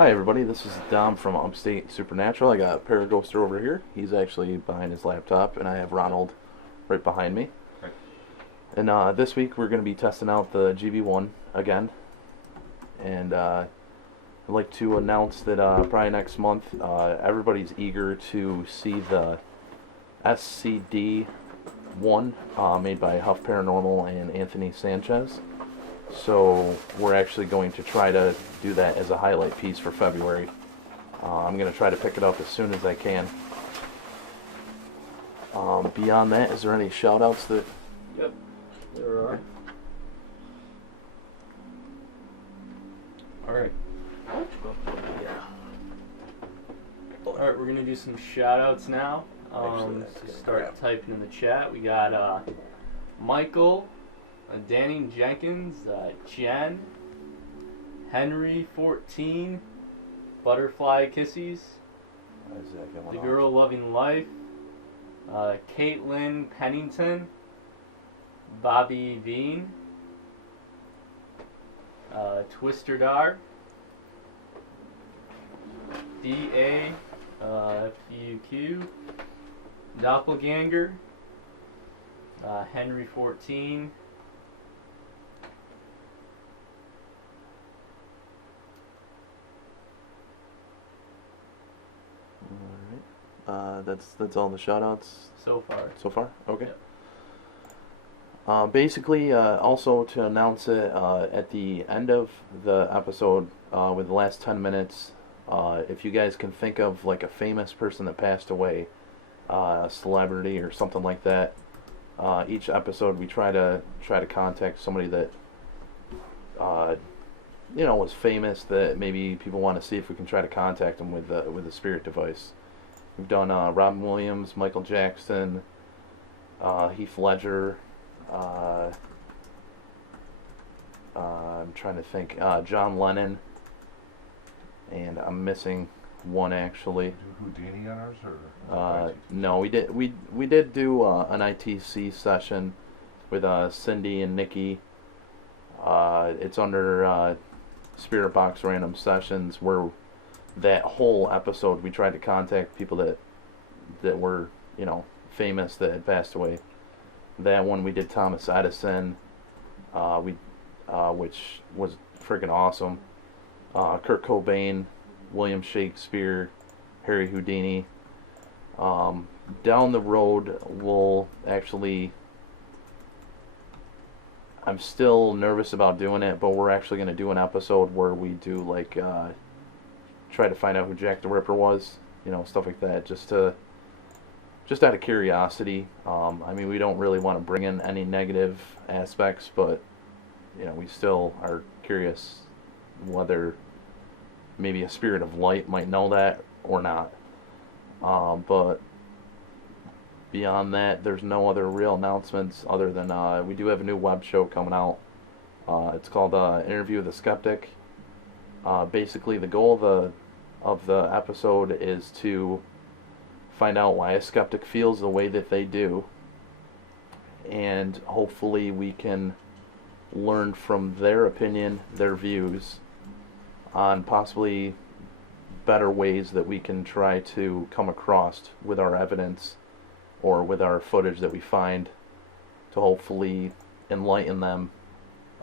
Hi everybody, this is Dom from Upstate Supernatural. I got Paraghoster over here. He's actually behind his laptop, and I have Ronald right behind me. Right. And this week we're going to be testing out the GB-1 again. And I'd like to announce that probably next month everybody's eager to see the SCD-1 made by Huff Paranormal and Anthony Sanchez. So we're actually going to try to do that as a highlight piece for February. I'm going to try to pick it up as soon as I can. Beyond that, is there any shout-outs that... Yep, there are. Alright. Alright, we're going to do some shout-outs now. So start typing in the chat. We got Michael, Danny Jenkins, Jen, Henry 14, Butterfly Kisses, The Girl Loving Life, Caitlin Pennington, Bobby Veen, Twister Dar, D.A. F-U-Q, Doppelganger, Henry 14, That's all the shout-outs so far. so far? Okay. Yep. Basically, also to announce it at the end of the episode, with the last 10 minutes, if you guys can think of like a famous person that passed away, a celebrity or something like that, each episode we try to contact somebody that was famous that maybe people want to see if we can try to contact them with a spirit device. We've done Robin Williams, Michael Jackson, Heath Ledger. I'm trying to think. John Lennon, and I'm missing one actually. Houdini on ours, or no, we did do an ITC session with Cindy and Nikki. It's under Spirit Box Random Sessions, where that whole episode we tried to contact people that were famous that had passed away. That one we did Thomas Edison, which was freaking awesome. Kurt Cobain, William Shakespeare, Harry Houdini. Down the road, we'll actually... I'm still nervous about doing it, but we're actually going to do an episode where we do like try to find out who Jack the Ripper was, stuff like that, just out of curiosity. I mean, we don't really want to bring in any negative aspects, but we still are curious whether maybe a spirit of light might know that or not. But beyond that, there's no other real announcements other than we do have a new web show coming out. It's called Interview with the Skeptic. Basically, the goal of the episode is to find out why a skeptic feels the way that they do, and hopefully we can learn from their opinion, their views, on possibly better ways that we can try to come across with our evidence or with our footage that we find, to hopefully enlighten them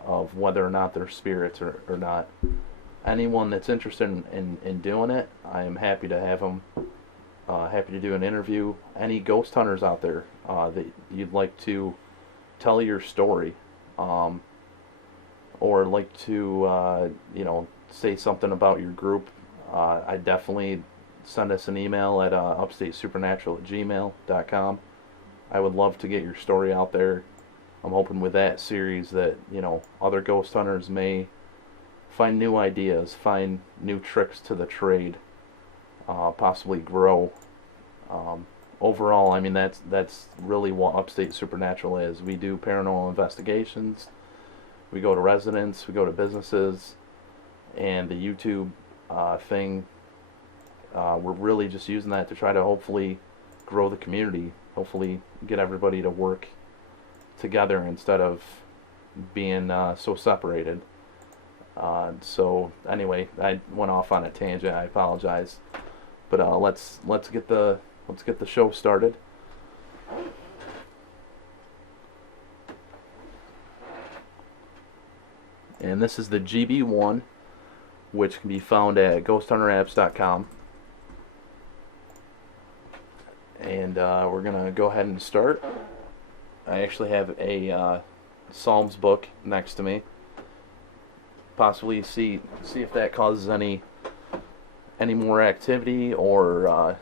of whether or not they're spirits or not. Anyone that's interested in doing it, I am happy to have them. Happy to do an interview. Any ghost hunters out there that you'd like to tell your story, or like to say something about your group, I definitely send us an email at upstatesupernatural@gmail.com. I would love to get your story out there. I'm hoping with that series that other ghost hunters may find new ideas, find new tricks to the trade, possibly grow. Overall, I mean, that's really what Upstate Supernatural is. We do paranormal investigations. We go to residents, we go to businesses, and the YouTube thing, we're really just using that to try to hopefully grow the community, hopefully get everybody to work together instead of being so separated. So anyway, I went off on a tangent. I apologize, but let's get the show started. And this is the GB-1, which can be found at ghosthunterapps.com. And we're gonna go ahead and start. I actually have a Psalms book next to me. Possibly see if that causes any more activity or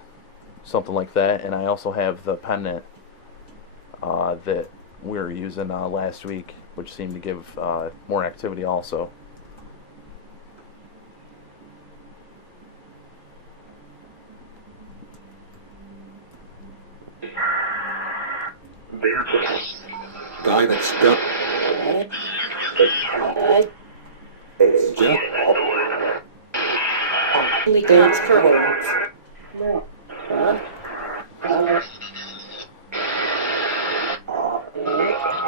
something like that. And I also have the pendant that we were using last week, which seemed to give more activity also. Guy that's stuck. Dance for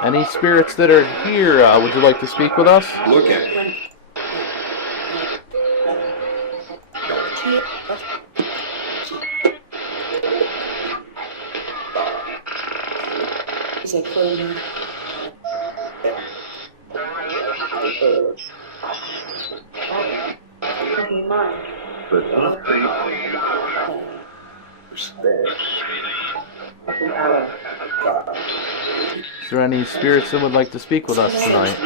Any spirits that are here, would you like to speak with us? Look at it. Is it clean? Is there any spirits that would like to speak with us tonight?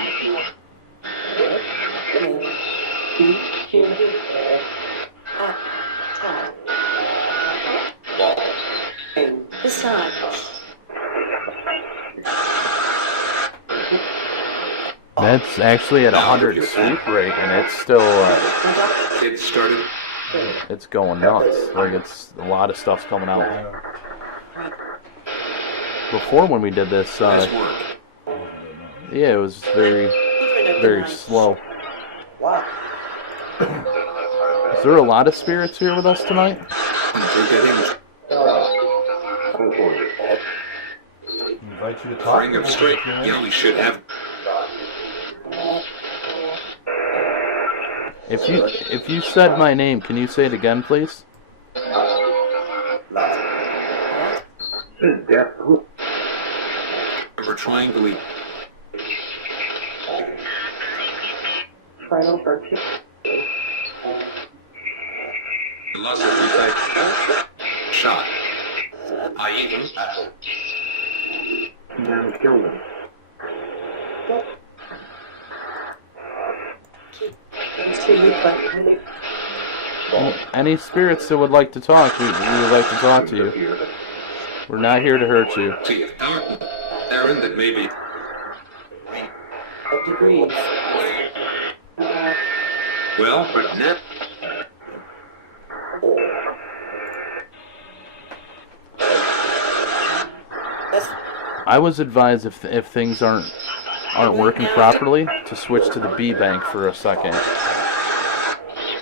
That's actually at 100 sweep rate, and it's still It started. it's going nuts. Like, it's a lot of stuff's coming out. Before, when we did this, Nice work. yeah, it was very slow. Is there a lot of spirits here with us tonight? Invite you to talk. Bring up straight. Yeah, we should have. If you said my name, can you say it again, please? We're trying to eat. The loss of the shot. I eat him. Any spirits that would like to talk, we would like to talk to you. We're not here to hurt you. See if Aaron, that maybe. Degrees. Well, but net. I was advised if things aren't working properly, to switch to the B bank for a second,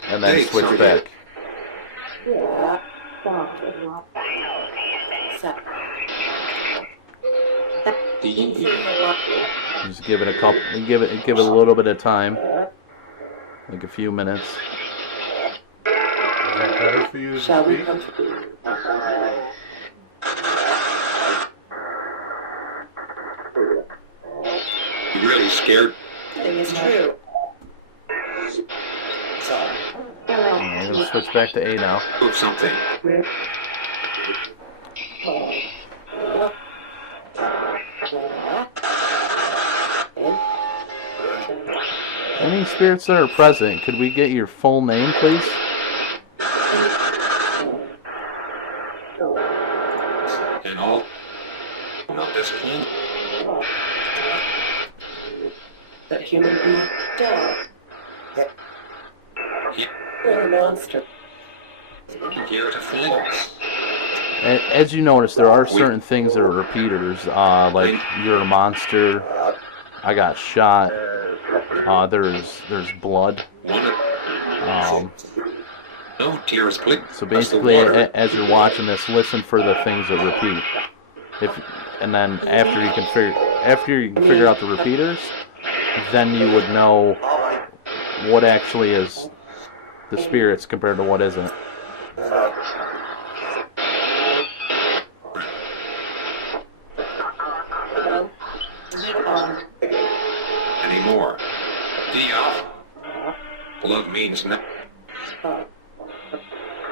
and then switch back. Just give it give it a little bit of time, like a few minutes. Is that better for you to Shall we speak? come to You really scared? thing is true. I'm gonna switch back to A now. Of something. Any spirits that are present, could we get your full name, please? And all. Not this clean. That human being dead. He We're a monster. here to fool us. As you notice, there are certain things that are repeaters, like you're a monster, I got shot, there's blood. No tears, please. So basically, as you're watching this, listen for the things that repeat. And then after you can figure out the repeaters, then you would know what actually is the spirits compared to what isn't. Any more? D-off. Love means no.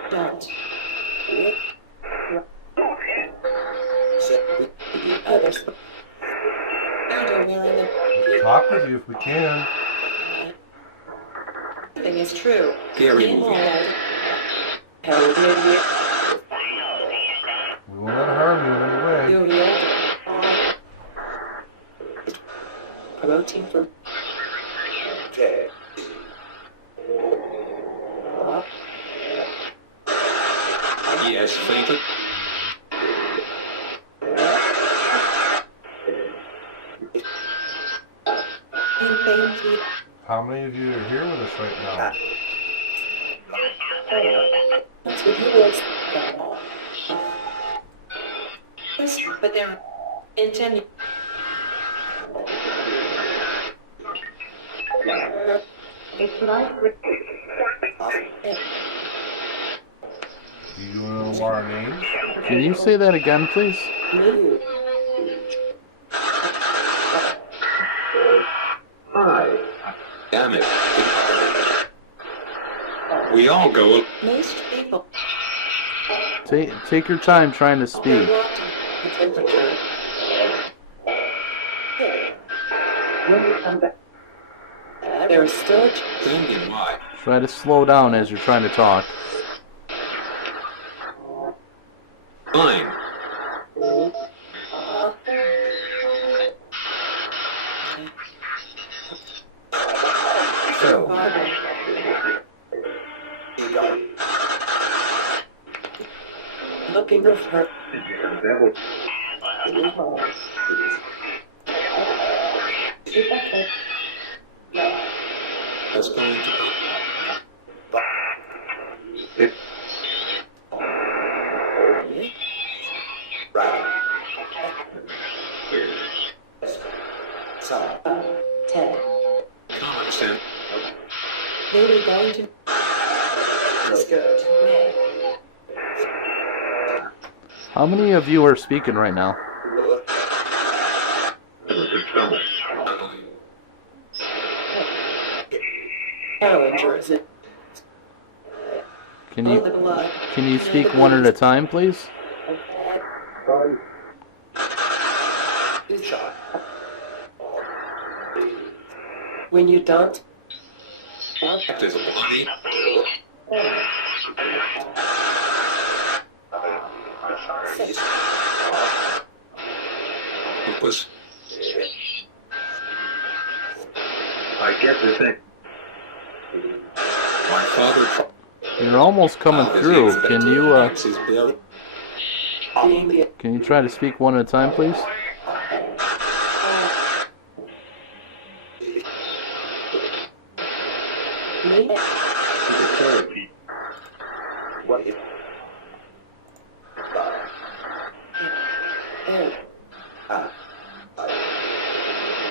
Don't. Others. Elder William, Talk with you if we can. thing is true. Gary Being movie. old. How did We won't let harm you in any way. you yield? Promoting for He has fainted. thank you. How many of you are here with us right now? That's what he was. Yes, but they're intending. It's like Do you know our names? Can you say that again, please? you. Damn it. We all go. Most people. Take your time trying to They're speak. wanting the temperature. When you come back. There is still a Thinking why? Try to slow down as you're trying to talk. Fine. So, looking for her. That's going to Ted. common sense. They were going to. Let's go. How many of you are speaking right now? Challenger, is it? Can Oh, the you blood. can you speak one at a time, please? When you don't. If there's a bloody, it was. I get the thing. My father. You're almost coming through. Being the. Can you try to speak one at a time, please? Me?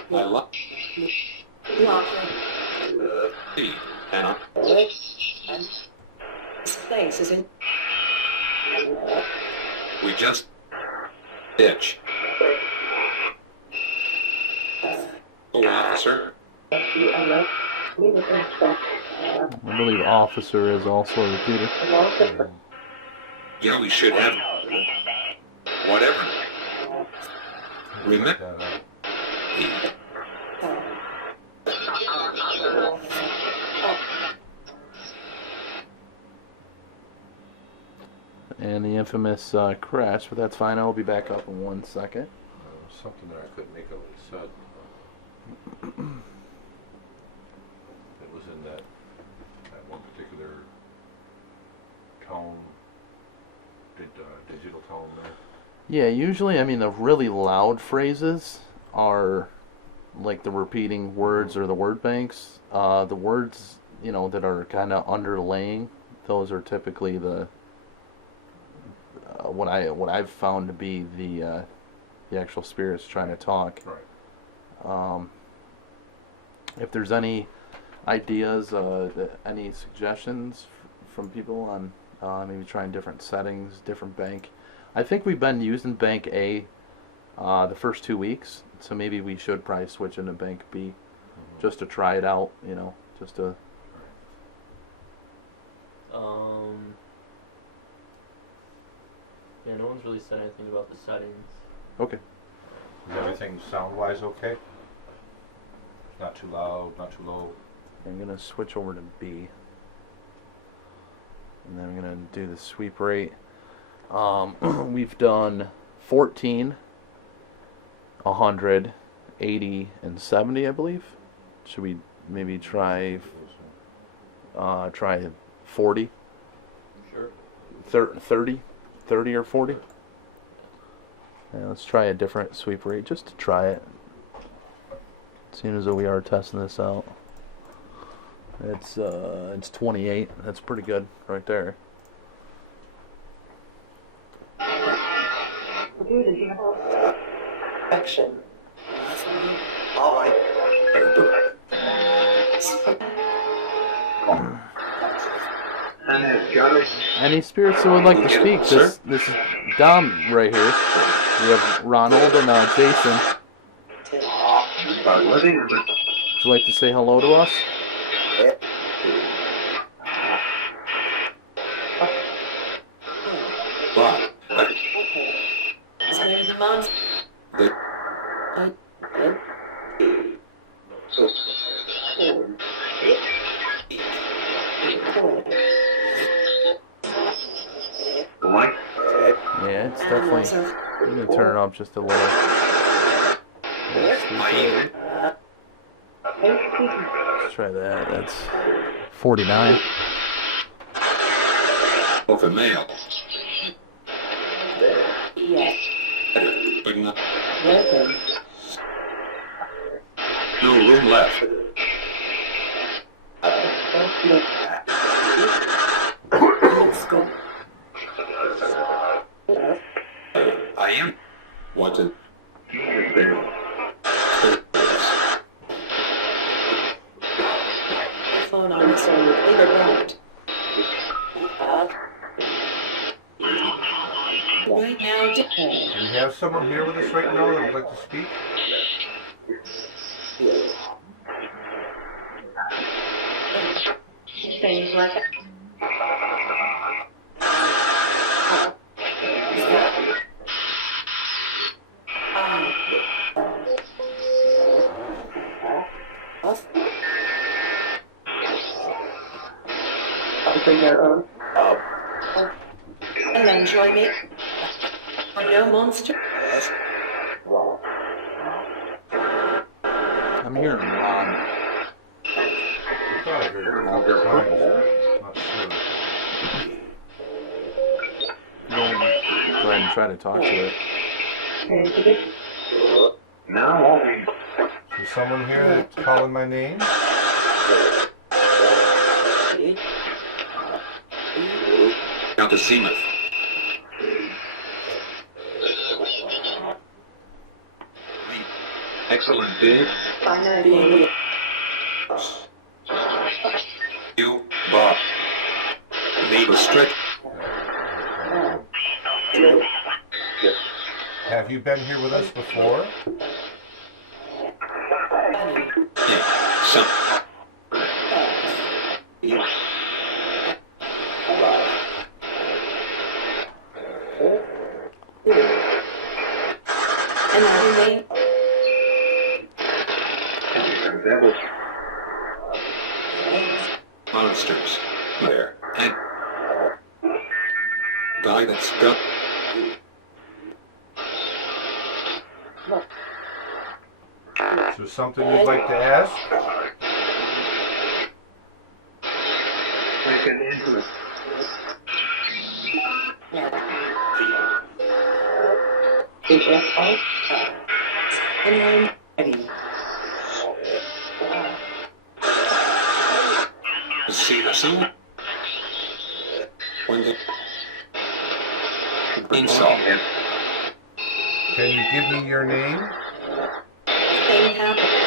I love you, and This place is in. we just bitch. Oh, officer. I believe officer is also a repeater. Yeah, we should have. Whatever. Remember. that out. And the infamous crash, but that's fine. I'll be back up in 1 second. Something that I couldn't make out what he said. It was in that one particular tone, digital tone there. Yeah, usually, I mean, the really loud phrases are like the repeating words or the word banks. The words, that are kind of underlaying, those are typically the what I've found to be the actual spirits trying to talk. Right. If there's any ideas, any suggestions from people on maybe trying different settings, different bank. I think we've been using Bank A the first 2 weeks, so maybe we should probably switch into Bank B just to try it out, just to... Yeah, no one's really said anything about the settings. Okay. Is everything sound-wise okay? Not too loud, not too low? I'm going to switch over to B. And then I'm going to do the sweep rate. We've done 14, 100, 80, and 70, I believe. Should we maybe try 40? Sure. 30 or 40? Yeah, let's try a different sweep rate just to try it. Seeing as though we are testing this out. It's 28. That's pretty good right there. Action. Any spirits that would like to speak? This is Dom right here. We have Ronald and Jason. Would you like to say hello to us? But Is there the monster? Yeah, it's definitely... I'm going to turn it up just a little. Let's try that. That's 49. over male. Yes. But no Welcome. room left. Let's go. I am. What's it? Phone on this one. Leave it right. Right now, Do we have someone here with us right now that would like to speak? things like that. Bring their own. And then join me. No monster. I'm hearing Ron. I thought I heard it a couple times. Not sure. Go ahead and try to talk to it. Is someone here that's calling my name? Count to Seamuth. Excellent bid. You, Bob. Lead was strict. Have you been here with us before? Yeah, some. And I remain. Monsters. There. And guy that's got Is there something you'd like to ask? And I'm ready. see the sun. When the insult. Can you give me your name? Thing happened.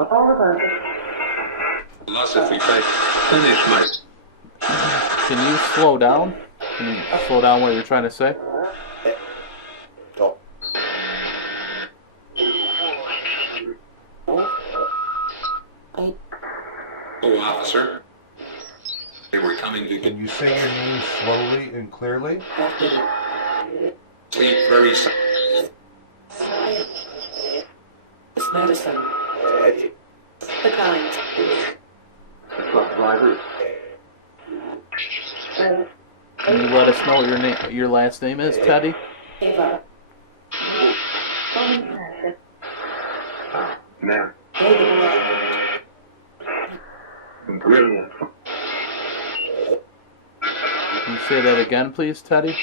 All about it. Loss if we fight. Finish my. Can you slow down? Can you slow down what you're trying to say? Oh, officer. They were coming to Can you say your name slowly and clearly? sleep very It's medicine. The kind. Can you let us know what your last name is, Teddy? Eva. Now. Can you say that again, please, Teddy?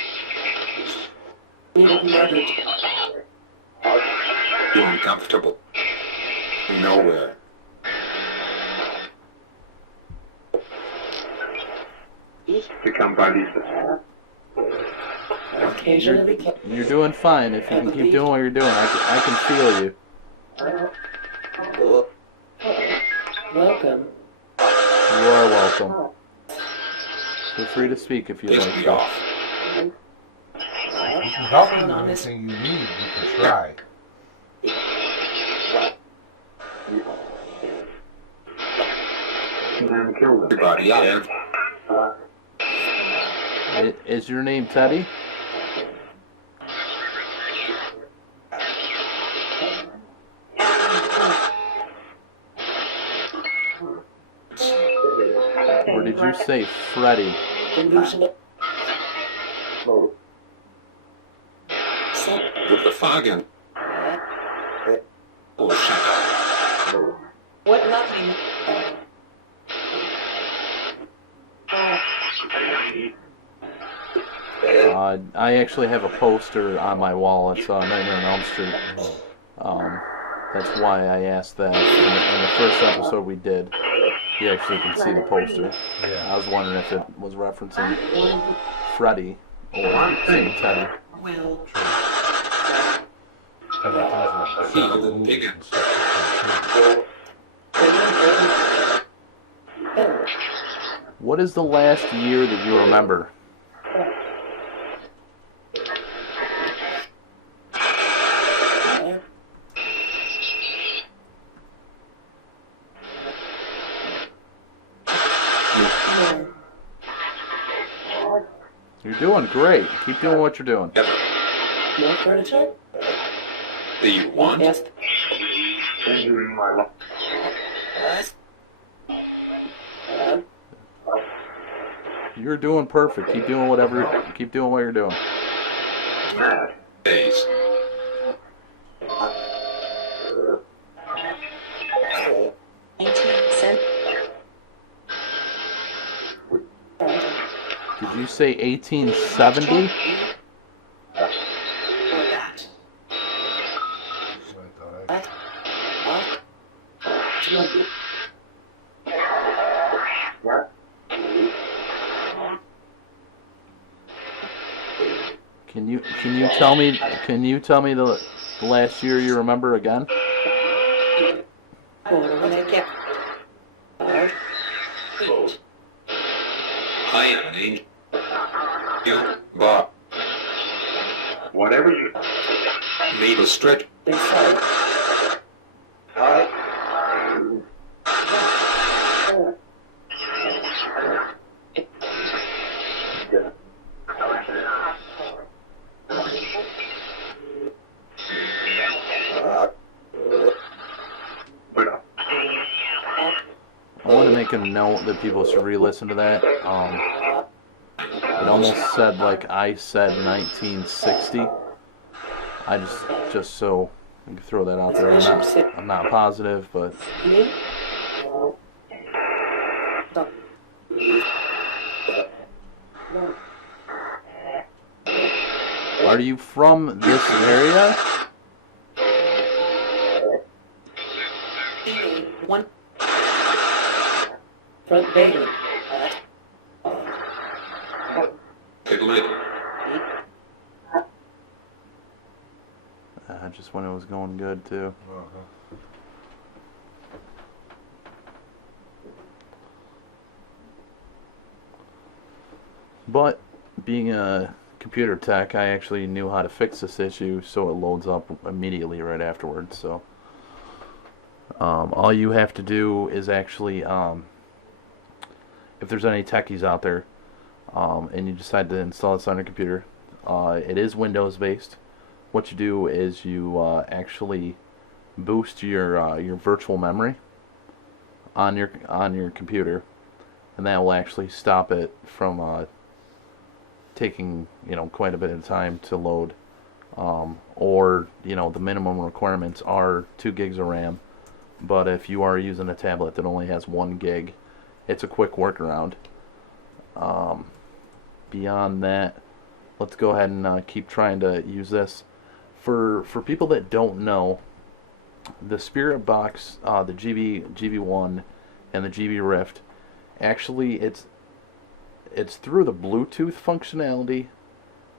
Uncomfortable. Nowhere. Become balistas. Occasionally. You're doing fine. If you can keep doing what you're doing, I can feel you. Welcome. You are welcome. Feel free to speak if you'd Piss like me to. off. We can help you with anything you need. You can try. Everybody, yeah. Is your name Teddy? Or did you say Freddy? With the fog in. Oh, shut up. What lovely. I actually have a poster on my wall. It's Nightmare on Elm Street. That's why I asked that. In the first episode we did, you actually can see the poster. Yeah. I was wondering if it was referencing Freddy or St. Teddy. Well, Even the Big and stuff. What is the last year that you remember? You're doing great. Keep doing what you're doing. more furniture? Do you want? Yes. You're doing perfect. Keep doing what you're doing. Days. Did you say 1870? Can you tell me the last year you remember again? I am an angel. You, Bob. Whatever you need a stretch. I want to make a note that people should re-listen to that. It almost said like I said 1960. I just so I can throw that out there. I'm not positive, but are you from this area? One front bay. Just when it was going good too. But being a computer tech, I actually knew how to fix this issue, so it loads up immediately right afterwards. So all you have to do is actually, if there's any techies out there, and you decide to install this on your computer, it is Windows based. What you do is you actually boost your virtual memory on your computer, and that will actually stop it from taking quite a bit of time to load. Or the minimum requirements are 2 gigs of RAM, but if you are using a tablet that only has 1 gig, it's a quick workaround. Beyond that, let's go ahead and keep trying to use this. For people that don't know, the Spirit Box, the GB-1 and the GB Rift, actually it's through the Bluetooth functionality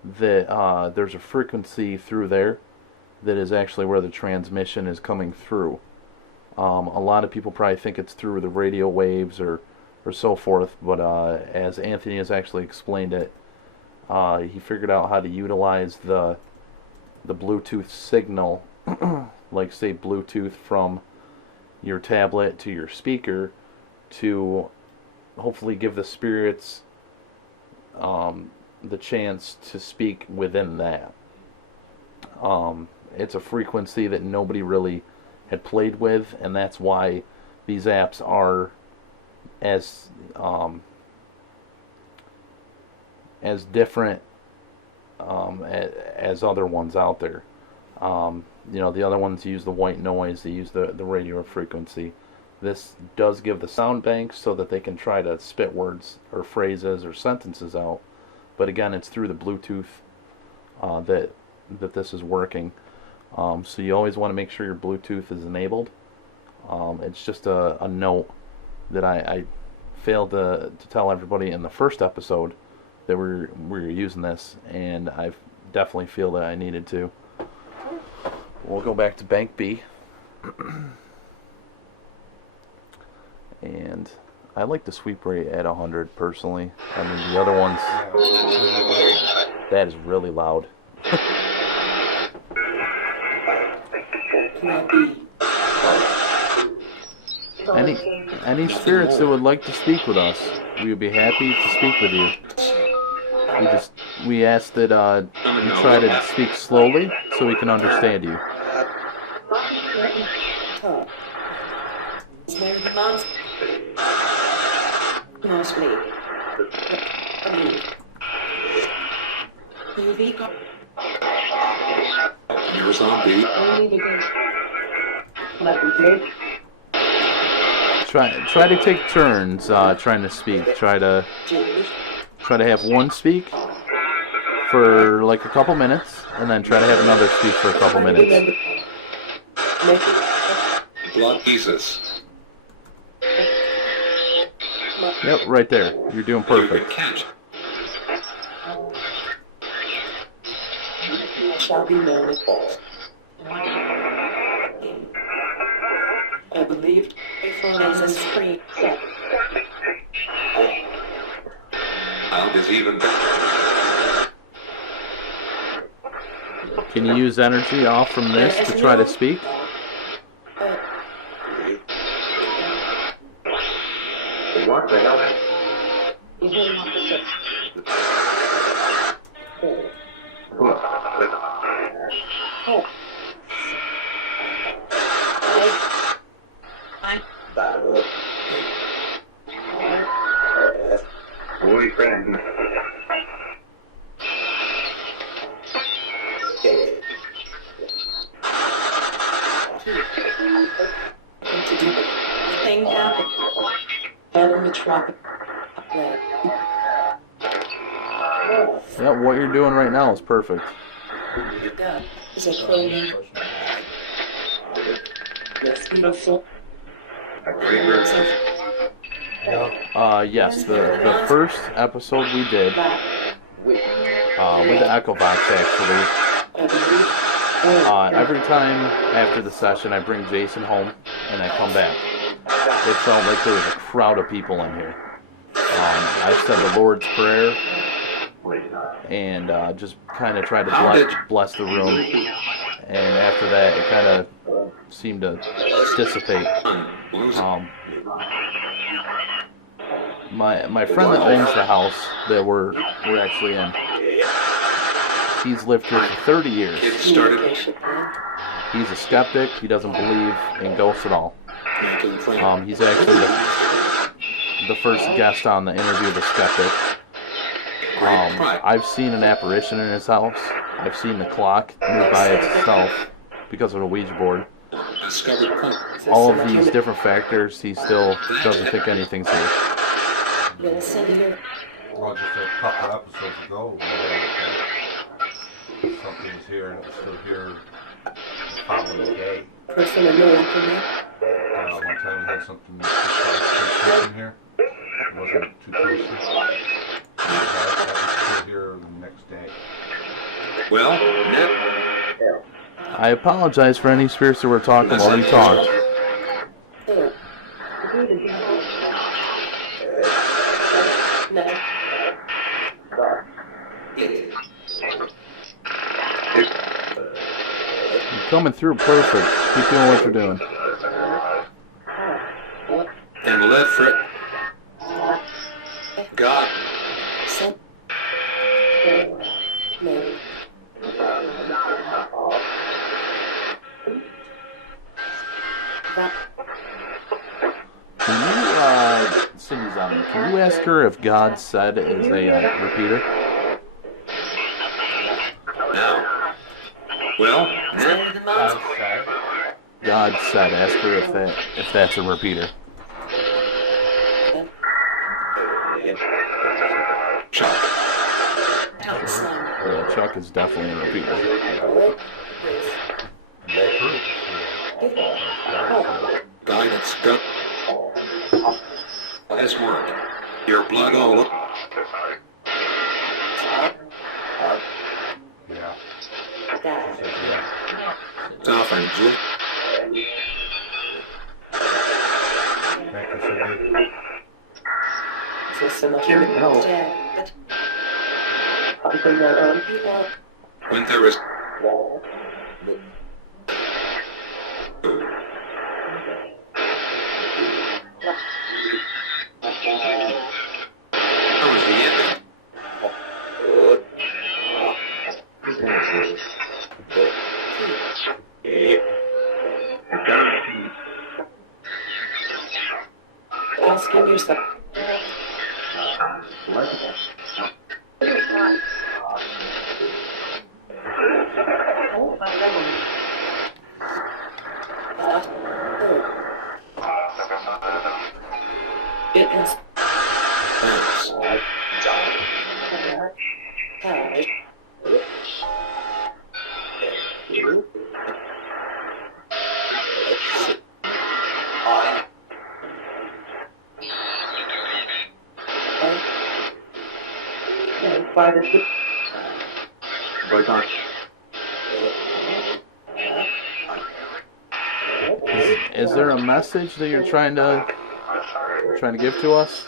that there's a frequency through there that is actually where the transmission is coming through. A lot of people probably think it's through the radio waves or so forth, but as Anthony has actually explained it, he figured out how to utilize the Bluetooth signal, like say Bluetooth from your tablet to your speaker, to hopefully give the spirits the chance to speak within that. It's a frequency that nobody really had played with, and that's why these apps are as different as other ones out there. The other ones use the white noise, they use the radio frequency. This does give the sound banks so that they can try to spit words or phrases or sentences out. But again, it's through the Bluetooth that this is working. So you always want to make sure your Bluetooth is enabled. It's just a note that I failed to tell everybody in the first episode that we're using this, and I definitely feel that I needed to. We'll go back to Bank B. And I like the sweep rate at 100 personally. I mean, the other ones, that is really loud. Any spirits that would like to speak with us, we would be happy to speak with you. We ask that you try to speak slowly so we can understand you. You're a zombie. Try to take turns trying to speak. Try to have one speak for like a couple minutes, and then try to have another speak for a couple minutes. Blood Jesus. Yep, right there. You're doing perfect. Shall be known as false. I believed as a screen set. I'll just even. Can you use energy off from this to try to speak? What the hell? Boyfriend. To do the thing happen. And the traffic. Yeah, what you're doing right now is perfect. God is a clothing. Yes, beautiful. Yes, the first episode we did with the Echo Box actually. Every time after the session, I bring Jason home and I come back. It felt like there was a crowd of people in here. I said the Lord's Prayer, and just kind of tried to bless the room. And after that, it kind of seemed to dissipate. My friend that owns the house that we're actually in, he's lived here for 30 years. He's a skeptic. He doesn't believe in ghosts at all. He's actually the first guest on the interview, The Skeptic. I've seen an apparition in his house. I've seen the clock move by itself because of the Ouija board. All of these different factors, he still doesn't think anything's here. Well, just a couple episodes ago, we heard that something was here and it was still here the following day. One time we had something that was in here. It wasn't too close. That was still here the next day. Well, yep. I apologize for any spirits that were talking while we talked. You're coming through perfect. Keep doing what you're doing. And left foot. God. Cindy's on. Can you ask her if God said is a repeater? Now. Well, God said. Ask her if that's a repeater. Chuck. Yeah, Chuck is definitely a repeater. Guidance, go. Nice work. Your blood all up. Yeah. Soften, Jim. Thank you, Cindy. When there is. That was the ending. Ask him yourself. It is. Thanks. Is there a message that you're trying to give to us?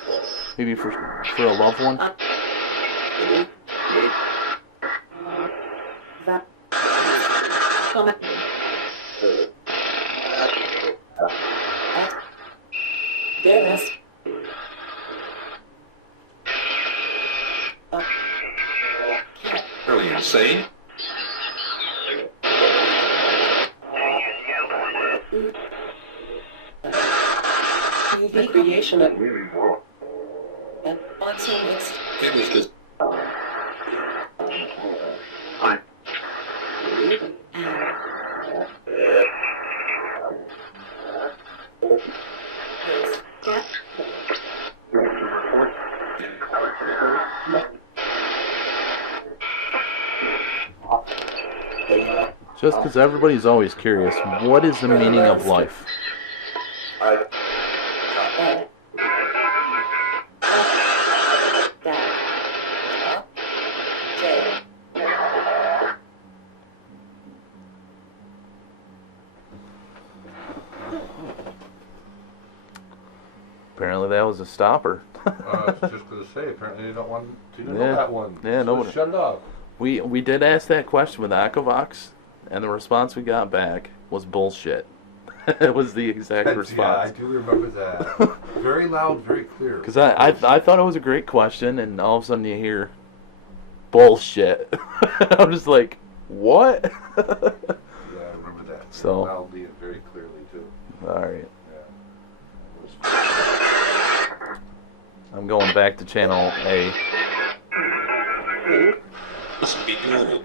Maybe for a loved one? Really insane. The creation of and also mixed. It was just. Just because everybody's always curious, what is the meaning of life? Apparently that was a stopper. I was just going to say, apparently you don't want to know Yeah. that one. Yeah, So nobody. shut it up. We did ask that question with Aquavox, and the response we got back was bullshit. It was the exact Yeah, I response. do remember that. Very loud, very clear. Because I thought it was a great question, and all of a sudden you hear bullshit. I'm just like, what? Yeah, I remember that. So- Very loudly and very clearly, too. All right. Yeah. I'm going back to channel A. Must be normal.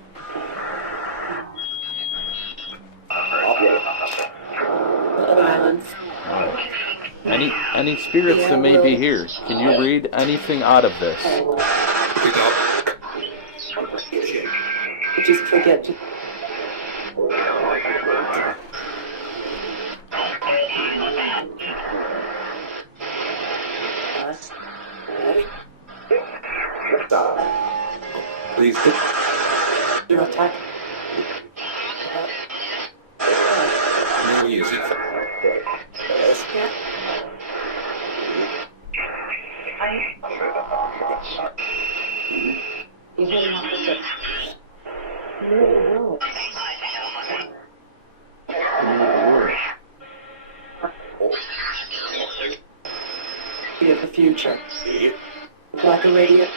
Violence. Any spirits that may be here? Can you read anything out of this? Pick up. Just forget to. Please. Your attack. No, he isn't. Be of the future. Like a radio.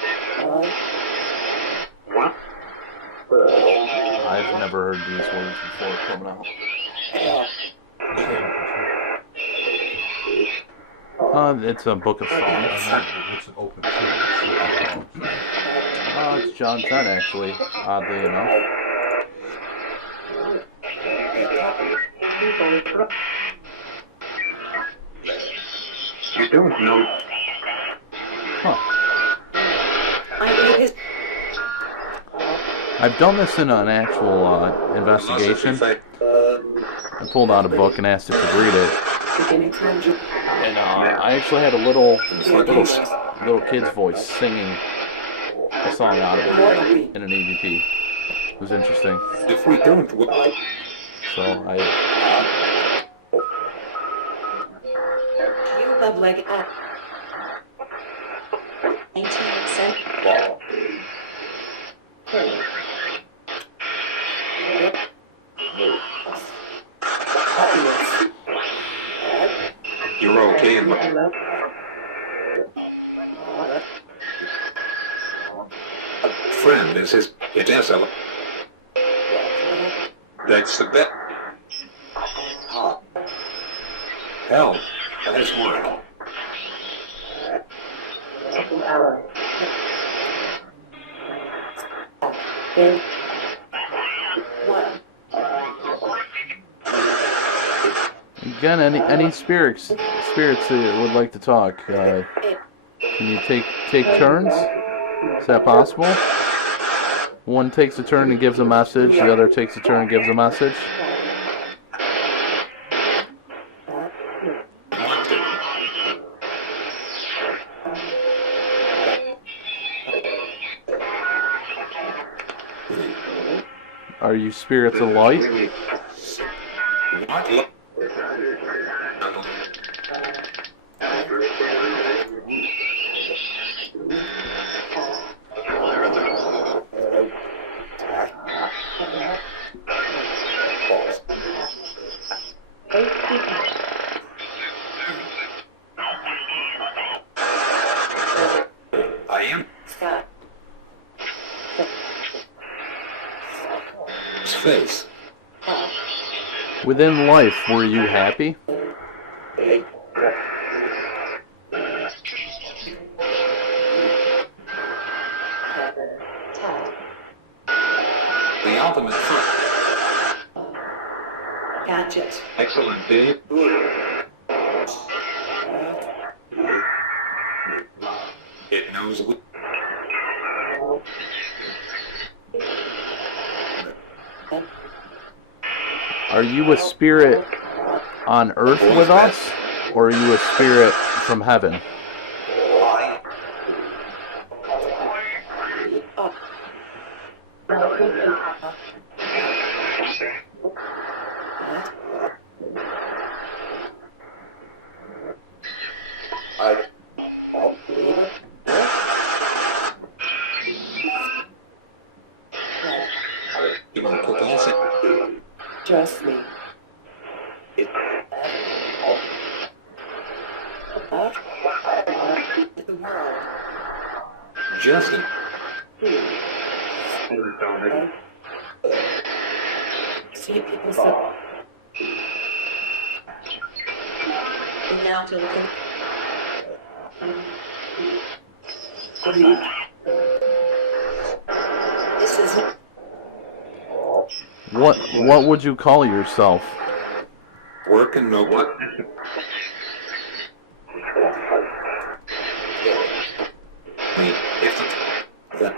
I've never heard these words before coming out. It's a book of songs. It's an open tune. It's John 10, actually, oddly enough. You don't know. Huh. I need his. I've done this in an actual investigation. I pulled out a book and asked if to read it. Beginning to And I actually had a little kid's voice singing a song out of it in an EVP. It was interesting. If we don't, So I You love like 18%. you're okay in my. Friend, this is it is a. That's the bet. Ah. Hell, that's work. Then what? again, any spirits that would like to talk, can you take turns? Is that possible? One takes a turn and gives a message. The other takes a turn and gives a message. Are you spirits of light? I am. Scott. His face. Within life, were you happy? The ultimate fun. Gadget. Excellent, Dave. It knows. Are you a spirit on earth with us? Or are you a spirit from heaven? Trust me. The world. Justin. See people so. And now to look at. This is. What would you call yourself? Work and no what? Wait, if the...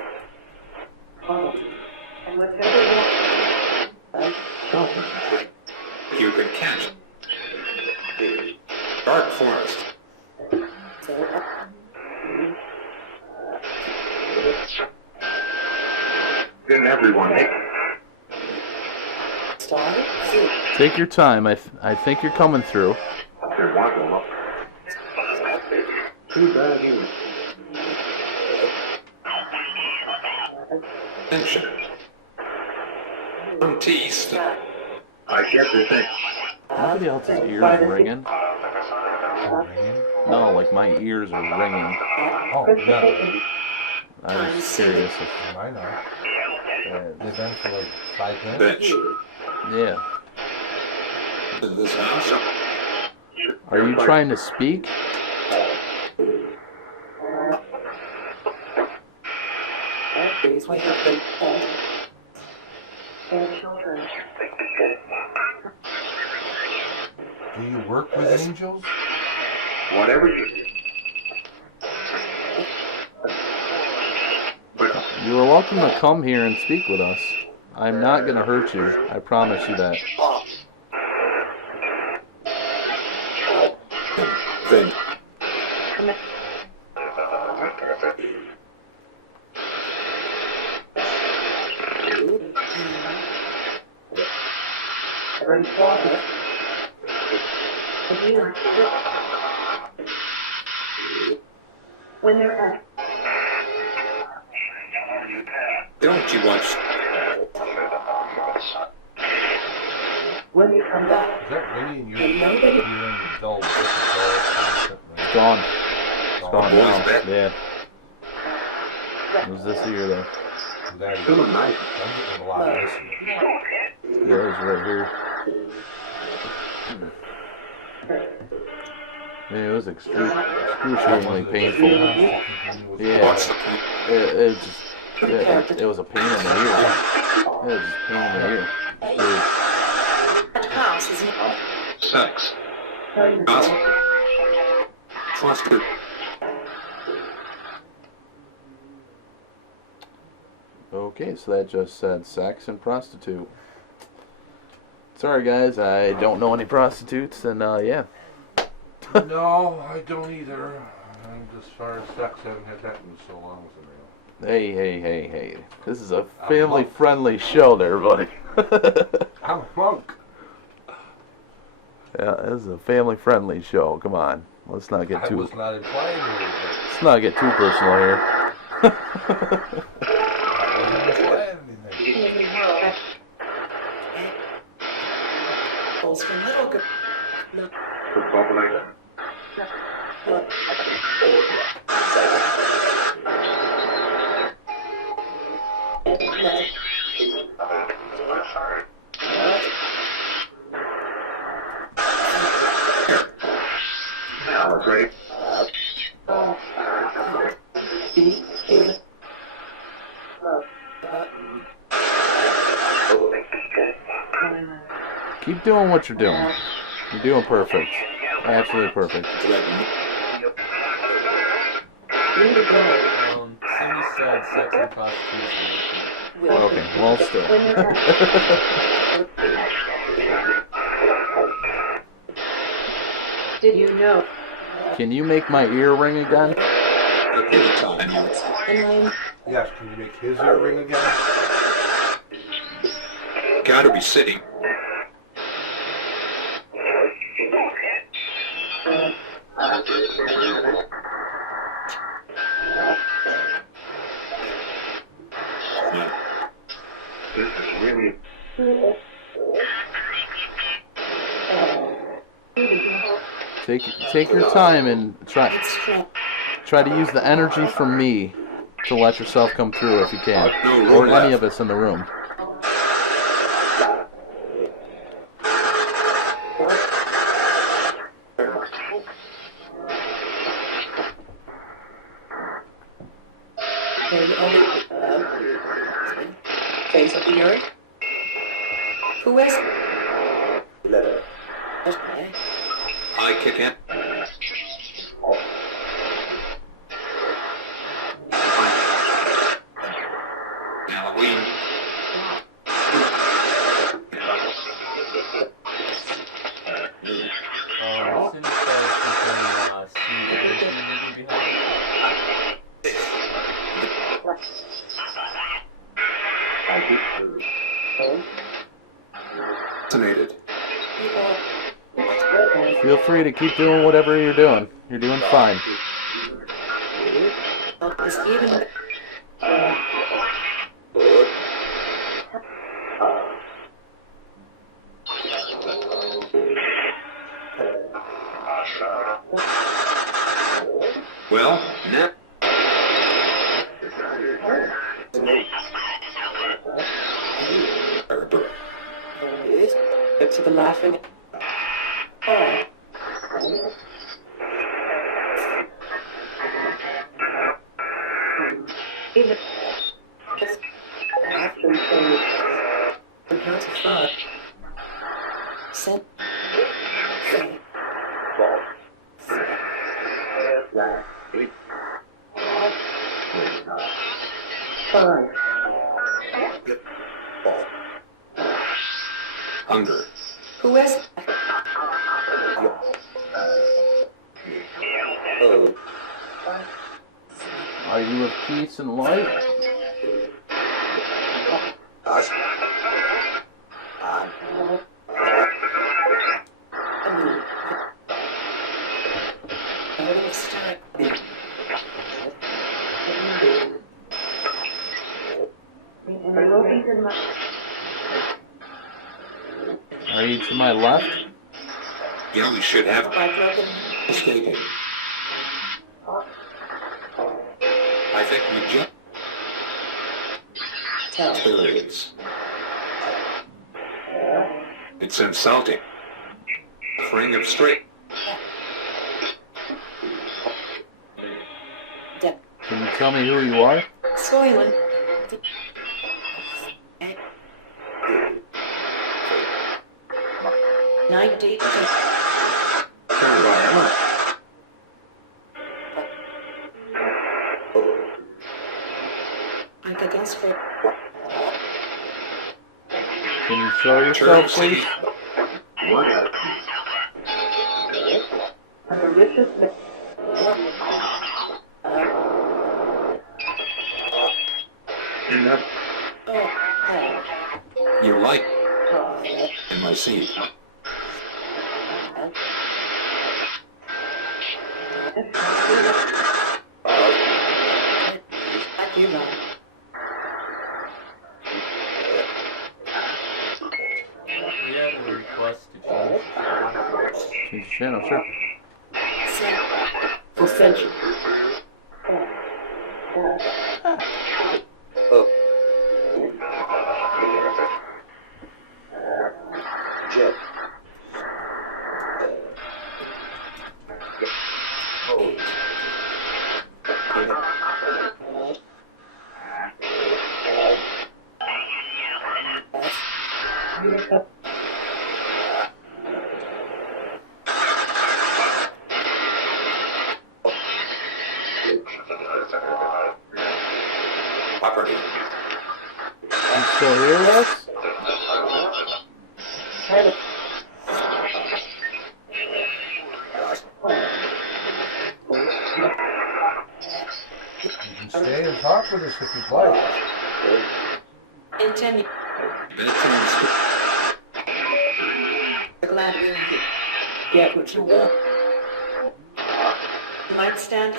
You could catch. Dark forest. Didn't everyone make Take your time. I think you're coming through. Too bad you. attention? I'm teased. I get the thing. Nobody else's ears ringing. No, like my ears are ringing. Oh, yeah. I was curious if... I know. They've been for like 5 minutes. Bitch. Yeah. In this house. Are you trying to speak? These way up the their children. Do you work with angels? Whatever you do. You are welcome to come here and speak with us. I'm not going to hurt you. I promise you that. Then. When they're at Don't you watch? when you come back. Is that ringing in your And ear nobody and the dull, just a dull, constant ring? It's gone. It's gone Boys now. back. Yeah. It was this ear though. There you go. I'm getting a lot of this. Yeah, it was right here. Man, it was excruciatingly painful. Yeah. Watch the It was a pain in the ear. It was just pain in the ear. Weird. house is sex. Gossip. Trusted. Okay, so that just said sex and prostitute. Sorry guys, I don't know any prostitutes, and yeah. No, I don't either. And as far as sex, I haven't had that in so long with a male. Hey. This is a family-friendly show there, buddy. I'm a monk. Yeah, this is a family-friendly show. Come on. Let's not get I too... was not implying anything. Let's not get too personal here. I wasn't implying anything. goes from little girl. No. Right. Keep doing what you're doing. You're doing perfect. Absolutely perfect. Cindy said sex and prostitution. Okay, well, still. Did you know? Can you make my ear ring again? Yes, can you make his ear ring again? Gotta be sitting. This is really... Take your time and try to use the energy from me to let yourself come through if you can, or any of us in the room. Face of the yard. Who is? I kick in. Halloween. Since something behind. Fascinated. Feel free to keep doing whatever you're doing. You're doing fine. Well, now. To the laughing. Oh. Even after accounts of fraud. Sent. Hunger. Who is it? Oh. Are you of peace and light? Are you to my left? Yeah, we should have escaping. I think we just experience. It's insulting. Offering of straight. Can you tell me who you are? Soylent. Can you show yourself, please? Your light in my seat. We have a request to change. Change the channel, sure. Essential. Property. You still here with us? You can stay and talk with us if you'd like. Continue. Bedtime. Glad we're here. Get what you want. Might stand.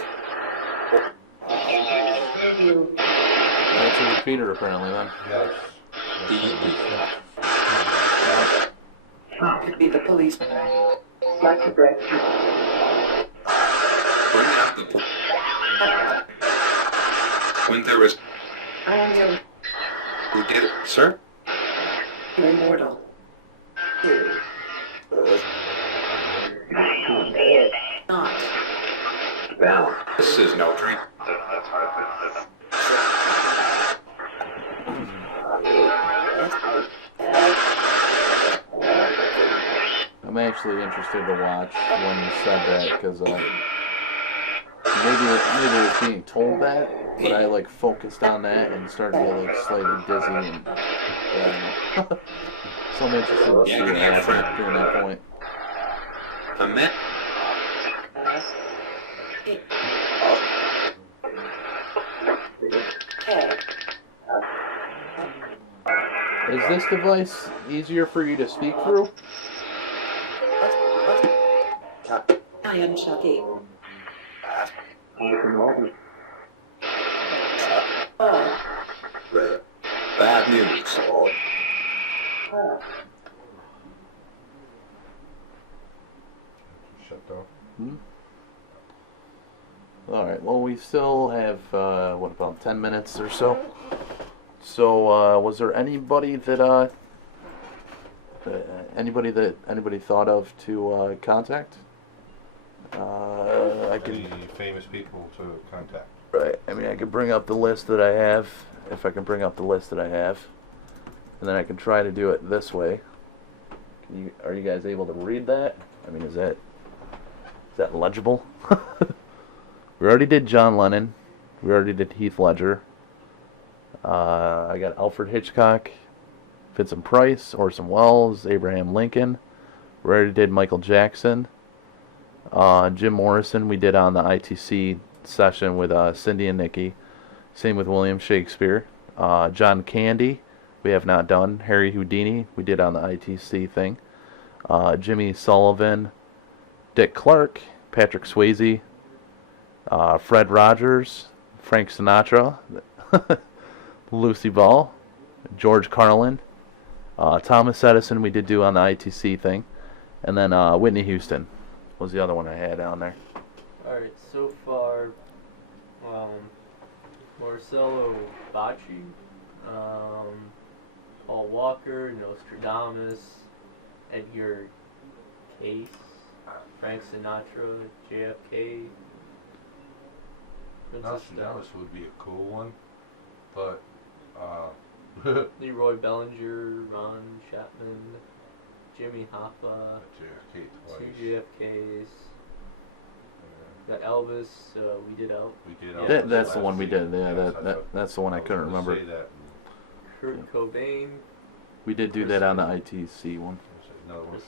That's a repeater, apparently, then. Yes. Could be the police. Like a breakthrough. when there was... I am Who did it, sir? immortal. Not. Well, this is no dream. I'm actually interested to watch when you said that, because maybe it was being told that, but I like focused on that and started to get like slightly dizzy and so I'm interested to see what happens during that point. A man? Is this device easier for you to speak through? I am Chucky. Oh, Bad news. Shut down. Alright, well we still have, what, about 10 minutes or so? So, was there anybody that, anybody thought of to, contact? I can... Any famous people to contact? Right, I mean I can bring up the list that I have, if I can bring up the list that I have. And then I can try to do it this way. Are you guys able to read that? I mean, is that legible? We already did John Lennon. We already did Heath Ledger. I got Alfred Hitchcock, Vincent Price, Orson Welles, Abraham Lincoln. We already did Michael Jackson. Jim Morrison we did on the ITC session with Cindy and Nikki. Same with William Shakespeare. John Candy we have not done. Harry Houdini we did on the ITC thing. Jimmy Sullivan, Dick Clark, Patrick Swayze, Fred Rogers, Frank Sinatra, Lucy Ball, George Carlin, Thomas Edison we did do on the ITC thing, and then Whitney Houston was the other one I had on there. Alright, so far, Marcello Bacci, Paul Walker, Nostradamus, Edgar Case, Frank Sinatra, JFK. Nostradamus would be a cool one, but Leroy Bellinger, Ron Chapman, Jimmy Hoffa, JFK twice. two JFKs. Got Elvis, we did out. We did. Yeah. That's the one we did. Yeah, that's the one I couldn't remember. Say that. Kurt Cobain. We did do that on the ITC one. Another one for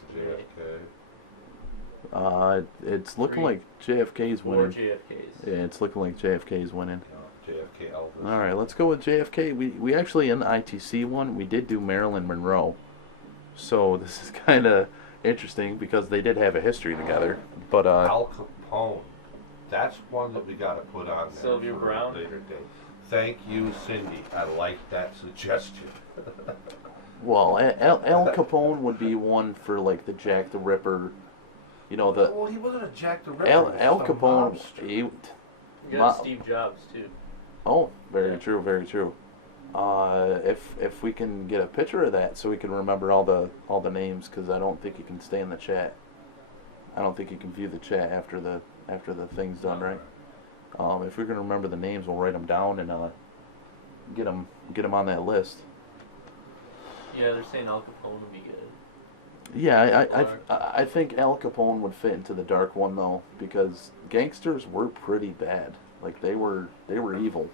JFK. It's looking Three. like JFK's Four winning. JFKs. Yeah, it's looking like JFK's winning. JFK Elvis. All right, let's go with JFK. We actually in the ITC one we did do Marilyn Monroe, so this is kind of interesting because they did have a history together. But Al Capone. That's one that we got to put on there. Sylvia for a Brown. later date. Thank you, Cindy. I like that suggestion. well, Al Capone would be one for like the Jack the Ripper. You know the Well, he wasn't a Jack the Ripper. Al Capone. You got Steve Jobs too. Oh, very Yeah. true, very true. If we can get a picture of that, so we can remember all the names, because I don't think you can stay in the chat. I don't think you can view the chat after the thing's done, right? If we can remember the names, we'll write them down and get them on that list. Yeah, they're saying Al Capone would be good. Yeah, I think Al Capone would fit into the dark one though, because gangsters were pretty bad. Like they were evil,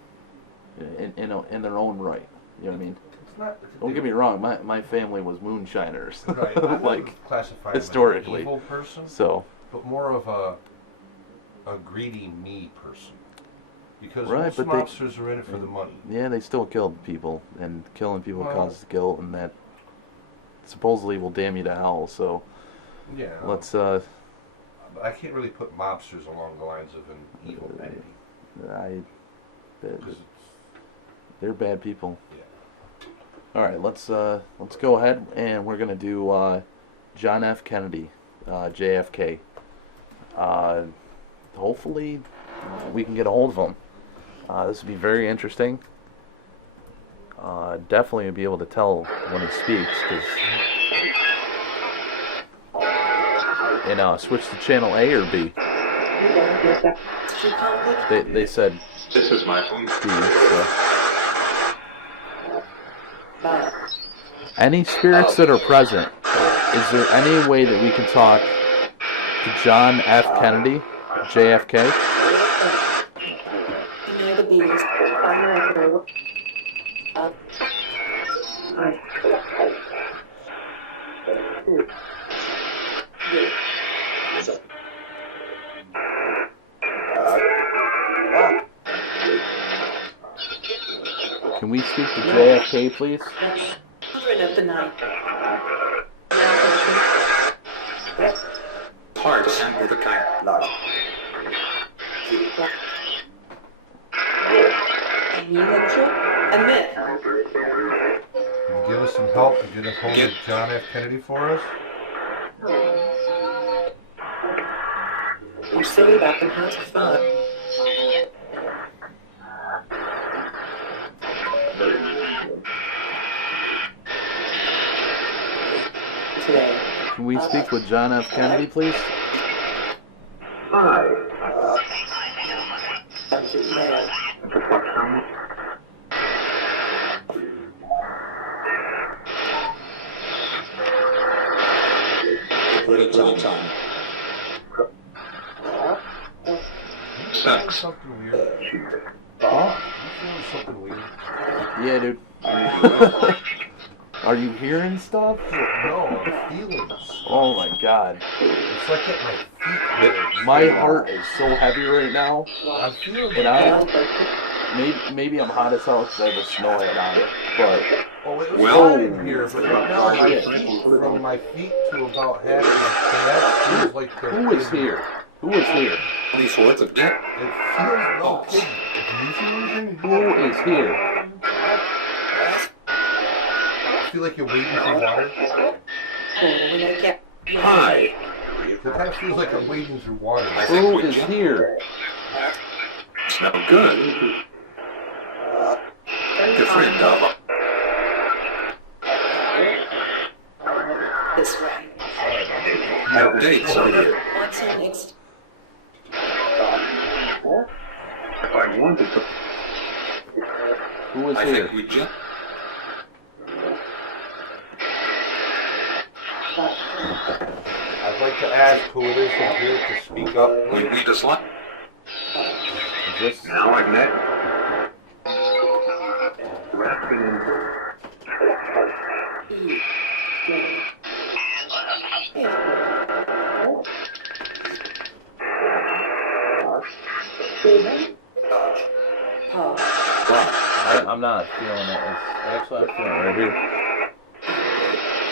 in their own right. You know what I mean? It's not, Don't get me wrong. My family was moonshiners, Right. I like wouldn't classify him as historically. an evil person, So but more of a greedy me person. Because Right, most but mobsters are in it for the money. yeah, they still killed people, and killing people Well- causes guilt, and that supposedly will damn you to hell. So Yeah. let's But I can't really put mobsters along the lines of an evil entity. Because they're bad people. yeah. All right, let's go ahead and we're gonna do John F. Kennedy, JFK. Hopefully we can get a hold of him. This would be very interesting. Definitely be able to tell when he speaks, and switch to channel A or B. They said This is my home. B. So. Any spirits that are present, is there any way that we can talk to John F. Kennedy, JFK? Can we speak to JFK, please? Children of the night. Parts and the kind. And you have truth and myth. Can you give us some help and get us hold of John F. Kennedy for us? You say that can have fun. Today. Can we speak with John F. Kennedy, please? Time. Sex. Something weird. Huh? You feeling something weird? Yeah, dude. Are you hearing stuff? No, I'm feeling this. Oh my god. It's like at my feet hurt. My heart is so heavy right now. I'm feeling And maybe I'm hot as hell because I have a snow hat on. But Oh, it was Well- hot in here, but right now my feet, from my feet to about half my calf feels like they're who is here? Who is here? These words of death. It feels okay. Do you feel anything? Who is here? I feel like you're waiting for water. Hi. It kind of feels like I'm wading through water. Who is here? It's no good. Your friend, This way. your dates are here. What's next? If I wanted to, Who is I here? think we just. I'd like to ask who it is from here to speak up. We just like. Just Now I've met. I'm not feeling it. Actually, I'm feeling it right here.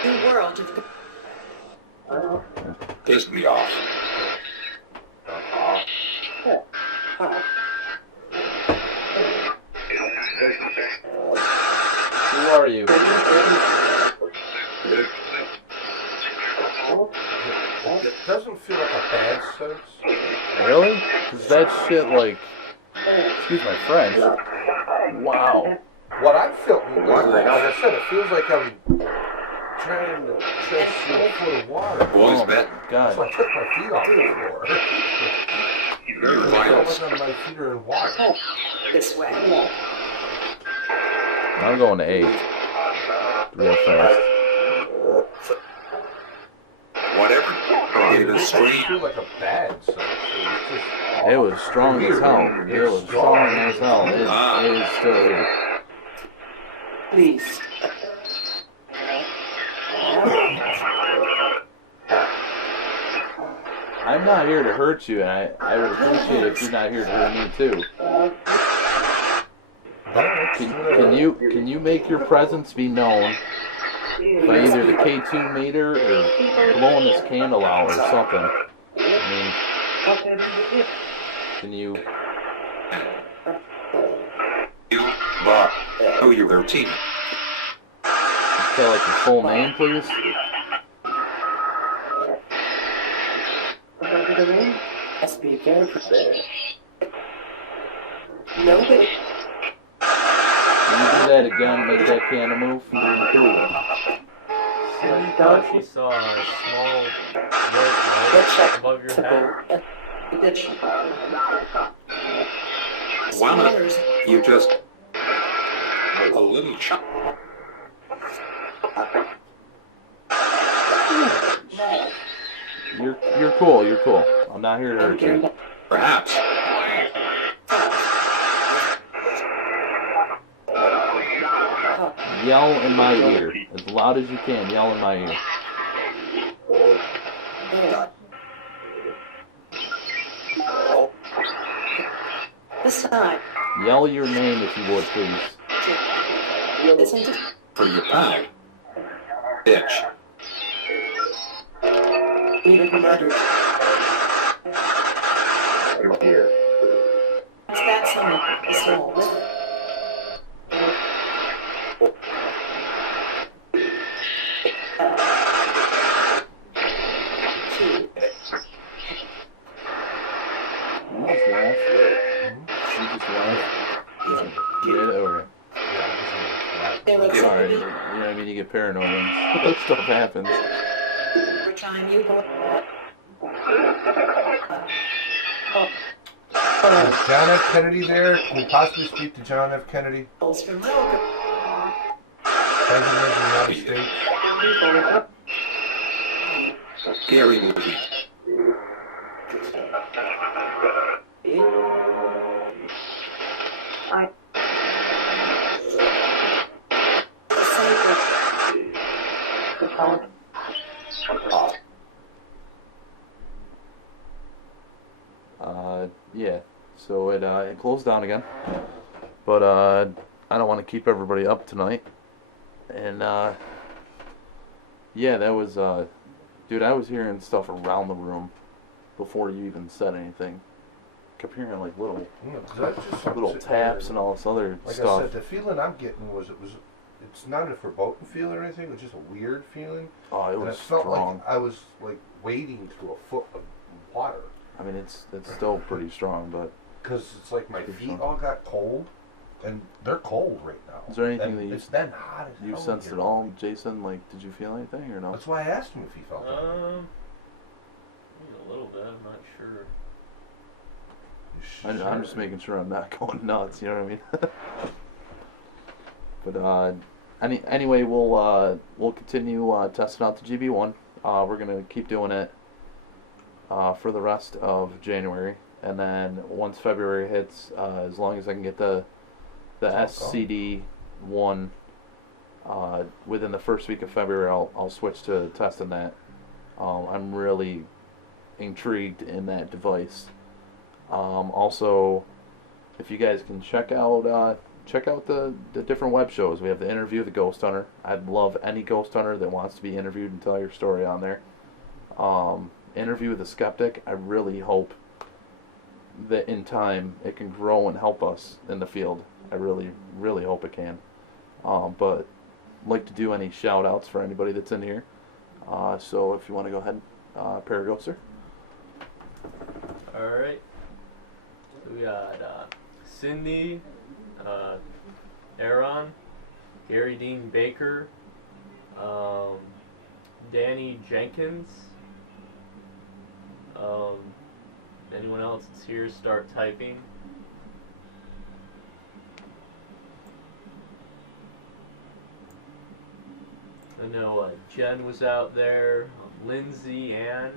The world of Pissed me off. Who are you? It doesn't feel like a bad sense. Really? Because that shit, like, excuse my French. Wow. What I'm feeling, like I said, it feels like I'm trying to chase a foot of water. Boys Oh bet. So God. I took my feet off the floor. Very All vital. of a sudden my feet are in water. this way. I'm going to A. Real fast. Whatever. Gave a It doesn't scream. feel like a bad sense. It was strong as hell. It was strong as hell. It is still here. Please. I'm not here to hurt you, and I would appreciate it if you're not here to hurt me too. Can you make your presence be known by either the K2 meter or blowing this candle out or something? I mean, can you? You, Bob. Oh, you're their team. Tell like your full name, please. Let's be very prepared. Nobody. Can you do that again? Make that camera move. Cindy thought she saw a small white light above your head. Wow, you just a little chop. You're cool. You're cool. I'm not here to hurt you. Perhaps. Yell in my ear as loud as you can. Yell in my ear. This time. Yell your name if you would, please. Listen to For your pie. Bitch. murder. You're here. It's that someone is small. You just laugh. You just laugh. Get it over it. There looks Sorry, to you know what I mean? You get paranoid when that stuff happens. be every time you go. Is John F. Kennedy there? Can we possibly speak to John F. Kennedy, From Rogue. President of the United States? Scary movie. Yeah. So it closed down again. But I don't want to keep everybody up tonight. And yeah, that was dude, I was hearing stuff around the room before you even said anything. Kept hearing like little taps and all this other Like stuff. I said, the feeling I'm getting it's not a foreboding feeling or anything. It was just a weird feeling. Oh, it And was it felt strong. like I was like wading to a foot of water. I mean, it's still pretty strong, but Because it's like my Pretty feet strong. all got cold, and they're cold right now. Is there anything And that you- it's been hot as you hell sensed here. it all, Jason? Like, did you feel anything or no? That's why I asked him if he felt anything. Maybe a little bit. I'm not sure. You I'm sure? just making sure I'm not going nuts. You know what I mean? But anyway, we'll continue testing out the GB-1. We're gonna keep doing it for the rest of January, and then once February hits, as long as I can get the SCD-1 within the first week of February, I'll switch to testing that. I'm really intrigued in that device. Also, if you guys can check out the different web shows. We have the interview of the Ghost Hunter. I'd love any Ghost Hunter that wants to be interviewed and tell your story on there. Interview with the Skeptic. I really hope that in time it can grow and help us in the field. I really, really hope it can. But I'd like to do any shout outs for anybody that's in here. So if you want to go ahead, Paraghoster. Alright. So we got Cindy, Aaron, Gary Dean Baker, Danny Jenkins. Anyone else that's here, start typing. I know Jen was out there, Lindsay, Ann,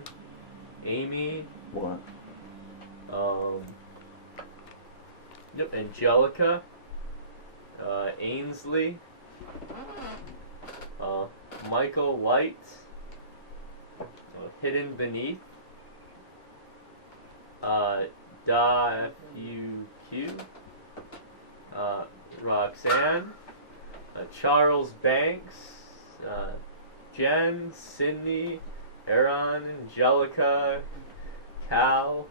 Amy, What? yep, Angelica, Ainsley, Michael White, Hidden Beneath, Da FUQ, Roxanne, Charles Banks, Jen, Sydney, Aaron, Angelica, Cal.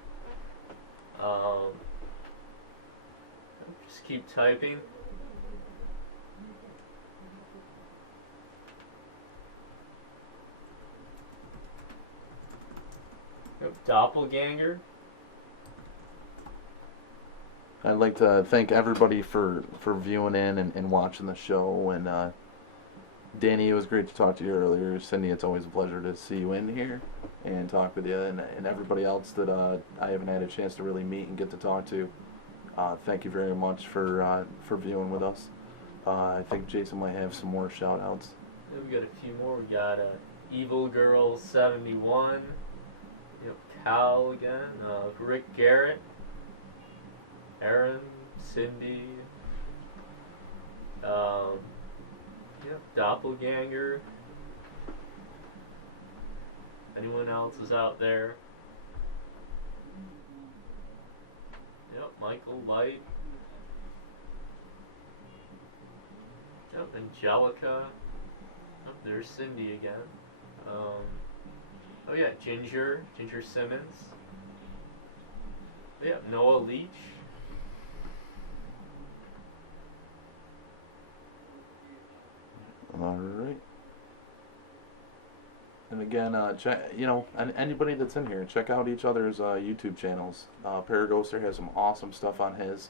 Just keep typing. Yep, Doppelganger. I'd like to thank everybody for viewing in and watching the show. And Danny, it was great to talk to you earlier. Cindy, it's always a pleasure to see you in here and talk with you. And everybody else that I haven't had a chance to really meet and get to talk to. Thank you very much for viewing with us. I think Jason might have some more shout outs. Yeah, we got a few more. We got Evil Girl 71. Yep, Cal again. Rick Garrett. Aaron, Cindy. Yep, Doppelganger. Anyone else is out there? Yep, Michael Light. Yep, Angelica. Oh, there's Cindy again. Oh yeah, Ginger Simmons. Yeah, Noah Leach. All right. And again, check, and anybody that's in here, check out each other's YouTube channels. Paraghoster has some awesome stuff on his.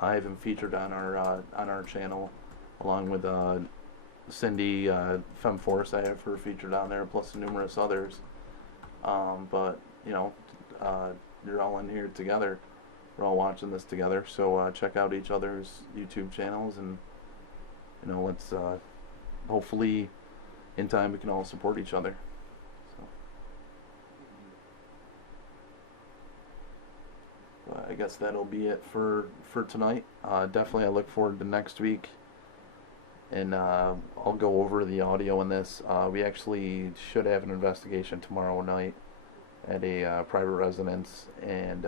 I have him featured on our channel, along with Cindy Femforce. I have her featured on there, plus numerous others. But you're all in here together. We're all watching this together. So check out each other's YouTube channels, and let's hopefully in time we can all support each other. I guess that'll be it for tonight. Definitely I look forward to next week, and I'll go over the audio in this. We actually should have an investigation tomorrow night at a private residence, and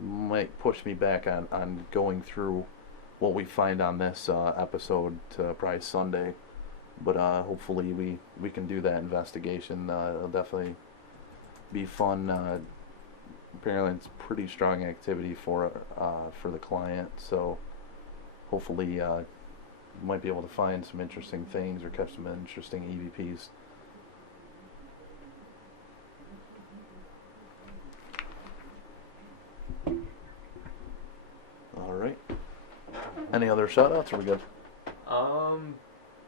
might push me back on going through what we find on this episode to probably Sunday, but hopefully we can do that investigation. It'll definitely be fun. Apparently it's pretty strong activity for the client, so hopefully you might be able to find some interesting things or catch some interesting EVPs. All right. Any other shout-outs? Are we good?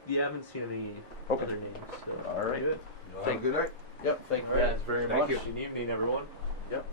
Yeah, I haven't seen any Okay. other names. So All right. good. Have a good night. Yep. Thank you All right. guys very Thank much. you. Good evening, everyone. Yep.